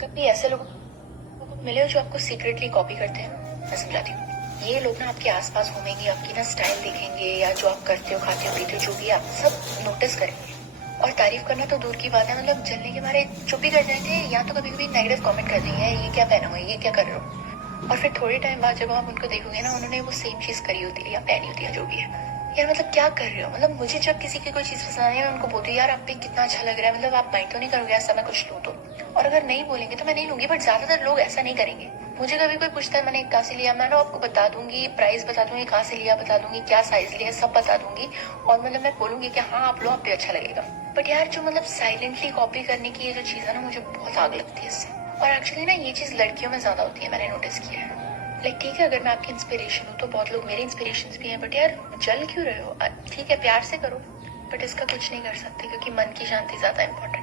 कभी ऐसे लोगों को मिले हो जो आपको सीक्रेटली कॉपी करते हैं? मैं समझाती हूँ। ये लोग ना आपके आसपास घूमेंगे, आपकी ना स्टाइल देखेंगे या जो आप करते हो, खाते हो, पीते हो, जो भी आप सब नोटिस करेंगे। और तारीफ करना तो दूर की बात है, मतलब जलने के मारे चुप ही कर जाएंगे या तो कभी कभी नेगेटिव कमेंट कर देंगे, ये क्या पहना हुआ है, ये क्या कर रहे हो। और फिर थोड़े टाइम बाद जब आप उनको देखोगे ना, उन्होंने वो सेम चीज करी होती है या पहनी होती है, जो भी है। यार मतलब क्या कर रहे हो? मतलब मुझे जब किसी की कोई चीज पसंद आई, मैं उनको बोलती हूँ यार आप पे कितना अच्छा लग रहा है, मतलब आप माइंड तो नहीं करोगे ऐसा मैं कुछ लूँ तो? और अगर नहीं बोलेंगे तो मैं नहीं लूंगी, बट ज्यादातर लोग ऐसा नहीं करेंगे। मुझे कभी कोई पूछता है मैंने कहाँ से लिया, मैं ना आपको बता दूंगी, प्राइस बता दूंगी, कहाँ से लिया बता दूंगी, क्या साइज लिया सब बता दूंगी। और मतलब मैं बोलूंगी कि हाँ आप लो, आप पे अच्छा लगेगा। बट यार जो मतलब साइलेंटली कॉपी करने की ये जो चीज है ना, मुझे बहुत आग लगती है इससे। और एक्चुअली ना ये चीज लड़कियों में ज्यादा होती है, मैंने नोटिस किया है। लाइक ठीक है, अगर मैं आपकी इंस्पिरेशन हूँ तो बहुत लोग मेरे इंस्पिरेशन भी हैं, बट यार जल क्यों रहे हो? ठीक है प्यार से करो, बट इसका कुछ नहीं कर सकते क्योंकि मन की शांति ज्यादा इंपॉर्टेंट